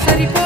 ಸರಿಪ